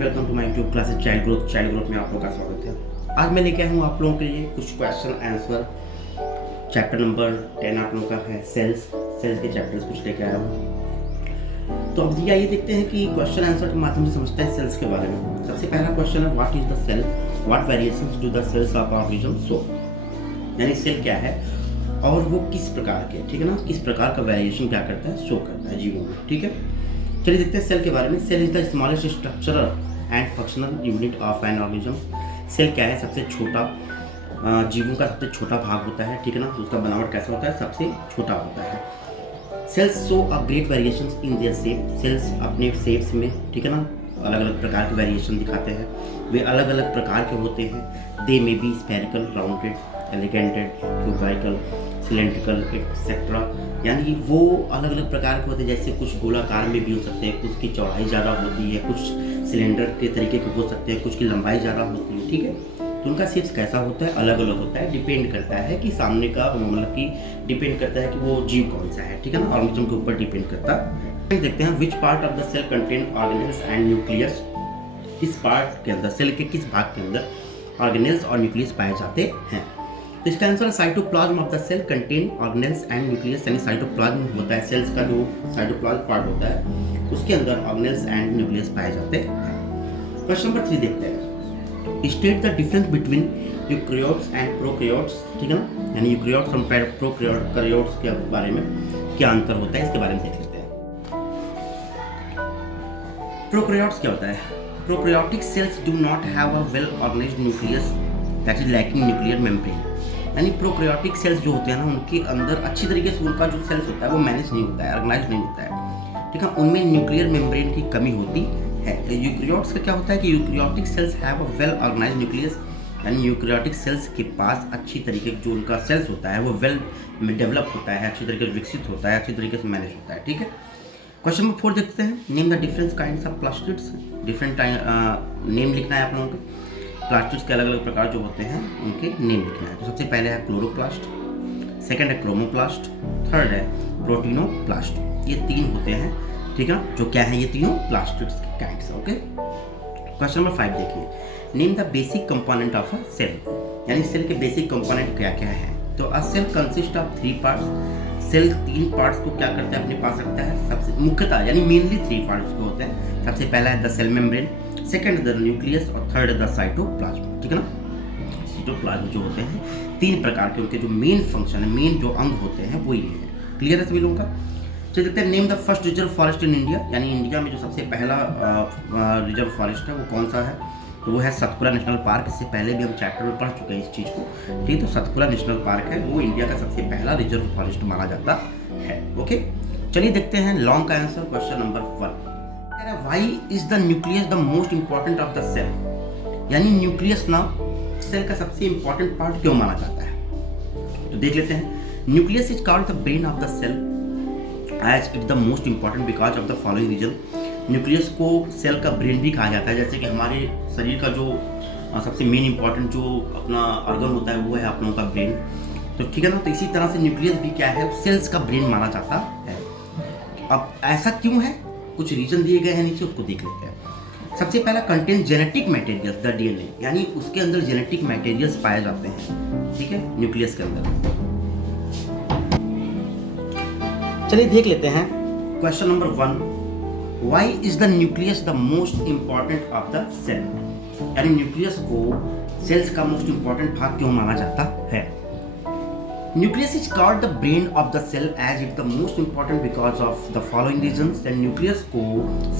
Welcome to my YouTube classes child growth में आप लोगों का स्वागत है। आज मैं लेके आया हूँ आप लोगों के लिए कुछ क्वेश्चन आंसर। चैप्टर नंबर 10 आप लोगों का है सेल्स के चैप्टर्स कुछ लेके आया हूँ। तो अब आइए देखते हैं कि क्वेश्चन आंसर के माध्यम से समझते हैं सेल्स के बारे में। सबसे पहला क्वेश्चन है what is the cell, what variations do the cells of organism show. यानी सेल क्या है और वो किस प्रकार के, ठीक है ना, किस प्रकार का वेरिएशन क्या करता है, शो करता है जीवों में। ठीक है, चलिए देखते हैं सेल के बारे में। Cell is the smallest structural and functional unit of an organism. Cell क्या है, सबसे छोटा, जीवों का सबसे छोटा भाग होता है, ठीक है ना। उसका बनावट कैसा होता है, सबसे छोटा होता है। Cells show a great variations in their shape. Cells अपने शेप्स में, ठीक है ना, अलग अलग प्रकार के वेरिएशन दिखाते हैं। वे अलग अलग प्रकार के होते हैं। They may be spherical, rounded, elongated, cubical, cylindrical etcetera. यानी वो अलग अलग प्रकार के होते हैं। जैसे कुछ गोलाकार में भी हो सकते हैं, कुछ की चौड़ाई ज़्यादा होती है, कुछ सिलेंडर के तरीके के हो सकते हैं, कुछ की लंबाई ज़्यादा होती है। ठीक है, तो उनका शेप्स कैसा होता है, अलग अलग होता है। डिपेंड करता है कि सामने का, मतलब कि डिपेंड करता है कि वो जीव कौन सा है, ठीक है ना, ऑर्गेनिज्म के ऊपर डिपेंड करता है। देखते हैं which part of the cell contain organelles and nucleus. किस पार्ट के अंदर, सेल के किस भाग के अंदर ऑर्गेनेल्स और न्यूक्लियस पाए जाते हैं। तो इसका answer cytoplasm of the cell contain organelles and nucleus. यानी साइटोप्लाज्म होता है सेल्स का, जो साइटोप्लाज्म पार्ट होता है उसके अंदर ऑर्गेनेल्स एंड न्यूक्लियस पाए जाते हैं। क्वेश्चन नंबर 3 देखते हैं। State the difference between eukaryotes and prokaryotes, ठीक है ना। यानी यूकैरियोट्स और प्रोकैरियोट्स के बारे में क्या अंतर होता है, इसके बारे में देख लेते हैं। प्रोकैरियोट्स क्या होता है। Prokaryotic cells do not have a well organized nucleus that is lacking nuclear membrane. यानी प्रोकैरियोटिक सेल्स जो होते हैं ना, उनके अंदर अच्छी तरीके से उनका जो सेल्स होता है वो मैनेज नहीं होता है, ऑर्गेनाइज नहीं होता है, ठीक है। उनमें न्यूक्लियर मेम्ब्रेन की कमी होती है। यूकैरियोट्स का क्या होता है कि eukaryotic cells have a well organized nucleus. यानी यूकैरियोटिक सेल्स के पास अच्छी तरीके जो उनका सेल्स होता है वो वेल डेवलप होता है, अच्छी तरीके से विकसित होता है, अच्छी तरीके से मैनेज होता है। ठीक है, क्वेश्चन नंबर 4 देखते हैं। Name the different kinds of plastids. Different name लिखना है आप लोगों को। प्लास्टिड्स के अलग अलग प्रकार जो होते हैं उनके नेम लिखना है। तो सबसे पहले है क्लोरोप्लास्ट, सेकंड है क्रोमोप्लास्ट, थर्ड है प्रोटीनोप्लास्ट। ये 3 होते हैं, ठीक है ना, जो क्या है, ये तीनों प्लास्टिड्स के काइंड्स। ओके, क्वेश्चन नंबर 5 देखिए। Name the basic component of a cell. यानी सेल के बेसिक कंपोनेंट क्या क्या है। तो a cell consist of 3 parts. Cell 3 parts को क्या करता है, अपने पास रखता है। सबसे मुख्यतः यानी मेनली 3 पार्ट्स को होते हैं। सबसे पहला है the cell membrane, second the nucleus और थर्ड द साइटोप्लाज्म, ठीक है ना। साइटोप्लाज्म जो होते हैं 3 प्रकार के, उनके जो मेन फंक्शन है, मेन जो अंग होते हैं वो ये है। क्लियर है सभी लोगों का। चलिए देखते हैं। Name the first reserve forest in India. यानी इंडिया में जो सबसे पहला रिजर्व फॉरेस्ट है वो कौन सा है, तो वो है सतपुरा नेशनल पार्क। इससे पहले भी हम चैप्टर में पढ़ चुके हैं इस चीज़ को, ठीक है। तो सतपुरा नेशनल पार्क है, वो इंडिया का सबसे पहला रिजर्व फॉरेस्ट माना जाता है। ओके, चलिए देखते हैं लॉन्ग का answer. Question number 1, why is the nucleus the most important of the cell. यानी न्यूक्लियस ना सेल का सबसे इंपॉर्टेंट पार्ट क्यों माना जाता है, तो देख लेते हैं। Nucleus is called the brain of the cell as it the most important because of the following reason. Nucleus को सेल का ब्रेन भी कहा जाता है। जैसे कि हमारे शरीर का जो सबसे मेन इंपॉर्टेंट जो अपना ऑर्गन होता है वो है आप लोगों का ब्रेन, तो ठीक है ना। तो इसी तरह से न्यूक्लियस भी क्या है, सेल्स का ब्रेन माना जाता है। अब ऐसा क्यों है, कुछ रीजन दिए गए हैं नीचे, उसको देख लेते हैं। सबसे पहला contain genetic materials the DNA. यानी उसके अंदर जेनेटिक मटेरियल्स पाए जाते हैं, ठीक है, न्यूक्लियस के अंदर। चलिए देख लेते हैं question number 1, why is the nucleus the most important of the cell. यानी न्यूक्लियस को सेल्स का मोस्ट इंपॉर्टेंट भाग क्यों माना जाता है। Nucleus is called the brain of the cell as it the most important because of the following reasons. And nucleus को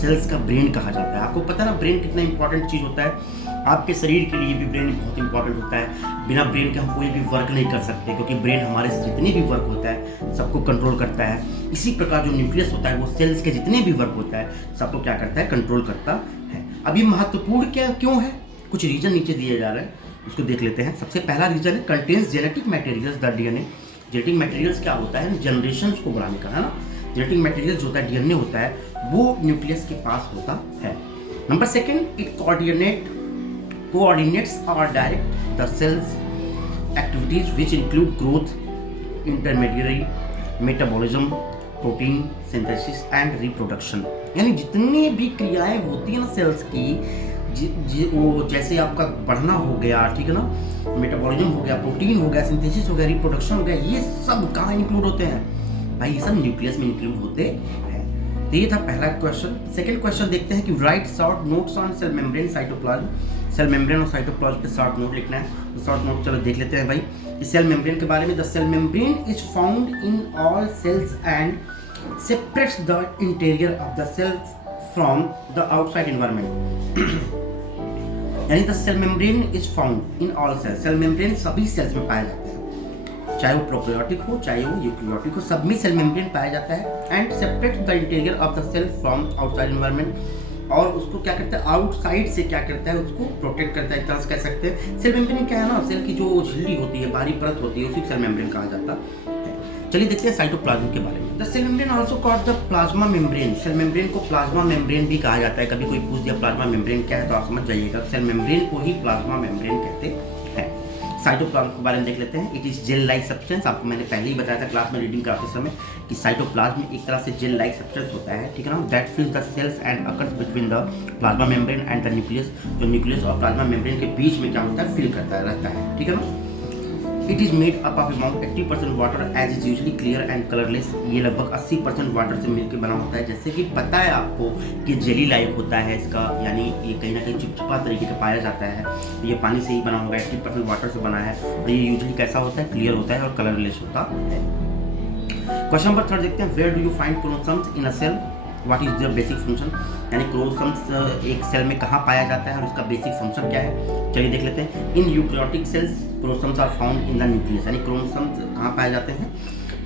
cells का ब्रेन कहा जाता है। आपको पता है ना ब्रेन कितना इंपॉर्टेंट चीज़ होता है। आपके शरीर के लिए भी ब्रेन बहुत इंपॉर्टेंट होता है। बिना ब्रेन के हम कोई भी वर्क नहीं कर सकते, क्योंकि ब्रेन हमारे जितने भी वर्क होता है सबको कंट्रोल करता है। इसी प्रकार जो न्यूक्लियस होता है वो सेल्स के जितने भी वर्क होता है सबको क्या करता है, कंट्रोल करता है। अब ये महत्वपूर्ण क्या क्यों है, कुछ रीजन नीचे दिए जा रहे हैं, उसको देख लेते हैं। सबसे पहला रीजन है contains genetic materials the DNA. Genetic materials क्या होता है, जनरेशंस को बढ़ाने का, है ना। जेनेटिक मटेरियल्स जो होता है, डीएनए होता है, वो न्यूक्लियस के पास होता है। Number 2, it coordinates or direct the cells activities which include growth, intermediary metabolism, protein synthesis and reproduction. यानी जितनी भी क्रियाएं होती है ना सेल्स की, वो जैसे आपका बढ़ना हो गया, ठीक है ना, मेटाबॉलिज्म हो गया, प्रोटीन हो गया, सिंथेसिस हो गया, रिप्रोडक्शन हो गया, ये सब कहाँ इंक्लूड होते हैं भाई? ये सब न्यूक्लियस में इंक्लूड होते हैं। तो ये था पहला क्वेश्चन। सेकंड क्वेश्चन देखते हैं कि write short notes on cell membrane cytoplasm. Cell membrane और साइटोप्लाज्म पे शॉर्ट नोट लिखना है। तो शॉर्ट नोट चलो देख लेते हैं भाई इस सेल मेम्ब्रेन के बारे में। The cell membrane is found in all cells and separates the interior of the cell from the outside environment. यानी the cell membrane is found in all cells. Cell membrane सभी cells में पाया जाता है, चाहे वो प्रोकैरियोटिक हो चाहे वो यूकैरियोटिक हो, सब में सेल मेम्ब्रेन पाया जाता है। And separate the interior of the cell from outside environment. और उसको क्या करता है, आउटसाइड से क्या करता है, उसको प्रोटेक्ट करता है, एक तरह से कह सकते हैं। सेल मेम्ब्रेन क्या है ना, सेल की जो झिल्ली होती है, बाहरी परत होती है, उसी को सेल मेम्ब्रेन कहा जाता है। चलिए देखते हैं साइटोप्लाज्म के बारे में। The cell membrane also called the plasma membrane. Cell membrane को प्लाज्मा मेम्ब्रेन भी कहा जाता है। कभी कोई पूछ दिया प्लाज्मा मेम्ब्रेन क्या है तो आप समझ जाइएगा, सेल मेम्ब्रेन को ही प्लाज्मा मेम्ब्रेन कहते हैं। साइटोप्लाज्म के बारे में देख लेते हैं। It is gel like substance. आपको मैंने पहले ही बताया था क्लास में रीडिंग कराते समय कि साइटोप्लाज्म एक तरह से जेल लाइक सब्सटेंस होता है, ठीक है ना, that fills the cells and occurs between the plasma membrane and the nucleus. जो न्यूक्लियस और प्लाज्मा मेम्ब्रेन के बीच में क्या होता है, फिल करता है, रहता है, ठीक है ना। It is made up of about 80% water as is usually clear and colourless. ये लगभग 80% वाटर से मिलकर बना होता है। जैसे कि पता है आपको कि जेली लाइक होता है इसका, यानी ये कहीं ना कहीं चिपचिपा तरीके का पाया जाता है। ये पानी से ही बना होगा, 80% वाटर से बना है। और ये यूजली कैसा होता है, क्लियर होता है और कलरलेस होता है। क्वेश्चन नंबर 3 देखते हैं। Where do you find chromosomes in a cell, what is their basic function. यानी क्रोमोसोम्स एक सेल में कहाँ पाया जाता है और उसका बेसिक फंक्शन क्या है, चलिए देख लेते हैं। In eukaryotic cells chromosomes are found in the nucleus. यानी क्रोमोसोम्स कहाँ पाए जाते हैं,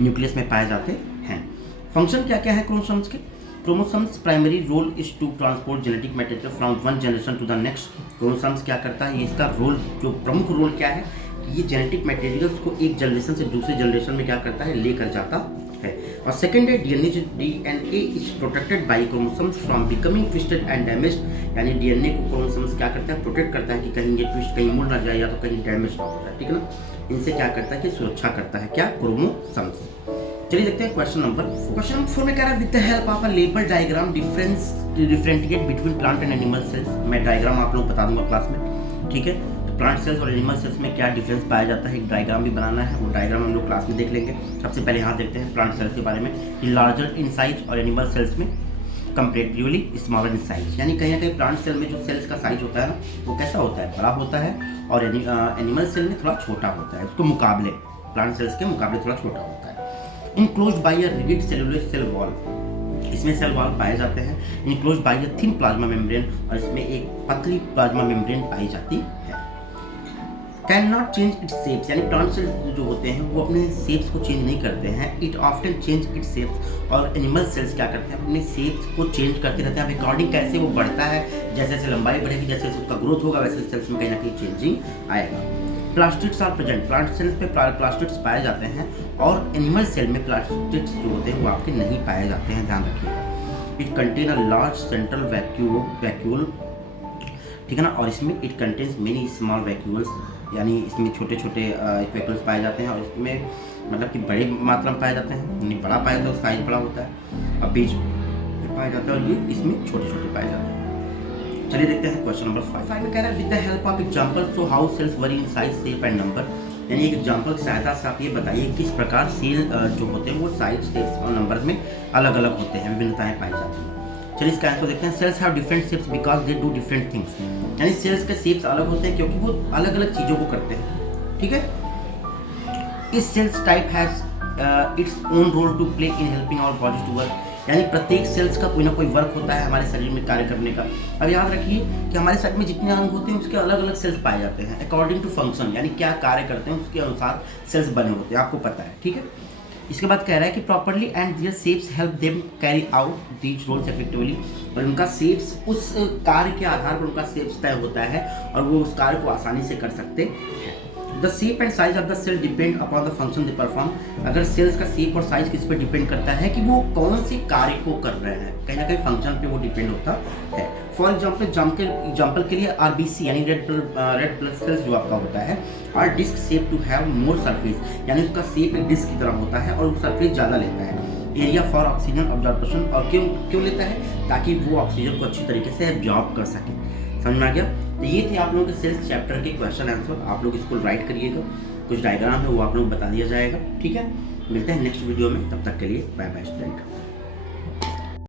न्यूक्लियस में पाए जाते हैं। फंक्शन क्या क्या है क्रोमोसोम्स के। Chromosomes primary role is to transport genetic material from one generation to the next. Chromosomes क्या करता है, ये इसका रोल, जो प्रमुख रोल क्या है, ये जेनेटिक मटेरियल्स को एक जनरेशन से दूसरे जनरेशन में क्या करता है, लेकर जाता है। और सेकेंड है DNA is protected by chromosomes from becoming twisted and damaged. यानी डीएनए को क्रोमोसोम्स क्या करता है, प्रोटेक्ट करता है कि कहीं ये ट्विस्ट, कहीं मुड़ ना जाए या तो कहीं डैमेज ना हो जाए, ठीक है ना। इनसे क्या करता है कि सुरक्षा करता है, क्या, क्रोमोसोम्स। चलिए देखते हैं क्वेश्चन नंबर 4। क्वेश्चन 4 में कह रहा है with the help of a label diagram differentiate between plant and animal cells. मैं डायग्राम आप लोग बता दूंगा क्लास में, ठीक है। प्लांट सेल्स और एनिमल सेल्स में क्या डिफरेंस पाया जाता है, एक डायग्राम भी बनाना है, वो डायग्राम हम लोग क्लास में देख लेंगे। सबसे पहले यहाँ देखते हैं प्लांट सेल्स के बारे में कि लार्जर इन साइज और एनिमल सेल्स में कंपेरेटिवली स्मॉलर इन साइज। यानी कहीं ना कहीं प्लांट सेल में जो सेल्स का साइज होता है ना, वो कैसा होता है, बड़ा होता है, और एनिमल सेल में थोड़ा छोटा होता है, उसको मुकाबले, प्लांट सेल्स के मुकाबले थोड़ा छोटा होता है। Enclosed by a rigid cellular cell wall, इसमें सेल वॉल पाए जाते हैं। Enclosed by a thin plasma membrane, और इसमें एक पतली प्लाज्मा मेम्ब्रेन पाई जाती है। Can not change its shapes, यानी प्लांट सेल्स जो होते हैं वो अपने शेप्स को चेंज नहीं करते हैं। It often change its shapes, और एनिमल सेल्स क्या करते हैं, अपने शेप्स को चेंज करते रहते हैं। अकॉर्डिंग कैसे वो बढ़ता है, जैसे जैसे लंबाई बढ़ेगी, जैसे जैसे उसका ग्रोथ होगा, वैसे सेल्स में कहीं ना कहीं चेंजिंग आएगा। Plastids are present, plant cells पे प्लास्टिड्स पाए जाते हैं, और एनिमल सेल में प्लास्टिड्स जो होते हैं वो आपके नहीं पाए जाते हैं, ध्यान रखिएगा। It contain a large central vacuole, ठीक है ना, और इसमें it contains many small vacuoles, यानी इसमें छोटे छोटे वैक्यूल्स पाए जाते हैं, और इसमें मतलब कि बड़ी मात्रा में पाए जाते हैं, यानी बड़ा पाया तो साइज बड़ा होता है, और बीज में पाया जाता है, और ये इसमें छोटे छोटे पाए जाते हैं। चलिए देखते हैं क्वेश्चन नंबर 5 में कह रहा है with the help of example show how cells vary in size, shape and number. यानी एक एग्जांपल की सहायता से आप ये बताइए किस प्रकार सेल जो होते हैं वो साइज, शेप्स और नंबर में अलग अलग होते हैं, विभिन्नताएं पाई जाती हैं। चलिए इसका आंसर देखते हैं। Cells have different shapes because they do different things, यानी सेल्स के शेप्स अलग होते हैं क्योंकि वो अलग अलग चीज़ों को करते हैं, ठीक है। इस cells type has its own role to play in helping our body to work, यानी प्रत्येक सेल्स का कोई ना कोई वर्क होता है हमारे शरीर में कार्य करने का। अब याद रखिए कि हमारे शरीर में जितने अंग होते हैं उसके अलग अलग सेल्स पाए जाते हैं अकॉर्डिंग टू फंक्शन, यानी क्या कार्य करते हैं उसके अनुसार सेल्स बने होते हैं, आपको पता है, ठीक है। इसके बाद कह रहा है कि properly and their shapes help them carry out these roles effectively, और उनका शेप्स उस कार्य के आधार पर उनका शेप्स तय होता है और वो उस कार्य को आसानी से कर सकते हैं। The shape and size of the cell depend upon the function they perform, अगर सेल्स का शेप और साइज किस पे डिपेंड करता है कि वो कौन से कार्य को कर रहे हैं, कहीं ना कहीं फंक्शन पे वो डिपेंड होता है। फॉर एग्जाम्पल के लिए आरबीसी यानी रेड ब्लड सेल्स जो आपका होता है are disc shape to have more surface, यानी उसका शेप एक डिस्क की तरह होता है और वो सरफेस ज़्यादा लेता है। एरिया फॉर ऑक्सीजन ऑब्जॉर्प्शन, और क्यों लेता है, ताकि वो ऑक्सीजन को अच्छी तरीके से एब्जॉर्ब कर सके। समझ में आ गया? तो ये थे आप लोगों के सेल्स चैप्टर के क्वेश्चन आंसर। आप लोग इसको राइट करिएगा, कुछ डायग्राम है वो आप लोग बता दिया जाएगा, ठीक है। मिलते हैं नेक्स्ट वीडियो में, तब तक के लिए बाय बाय स्टूडेंट।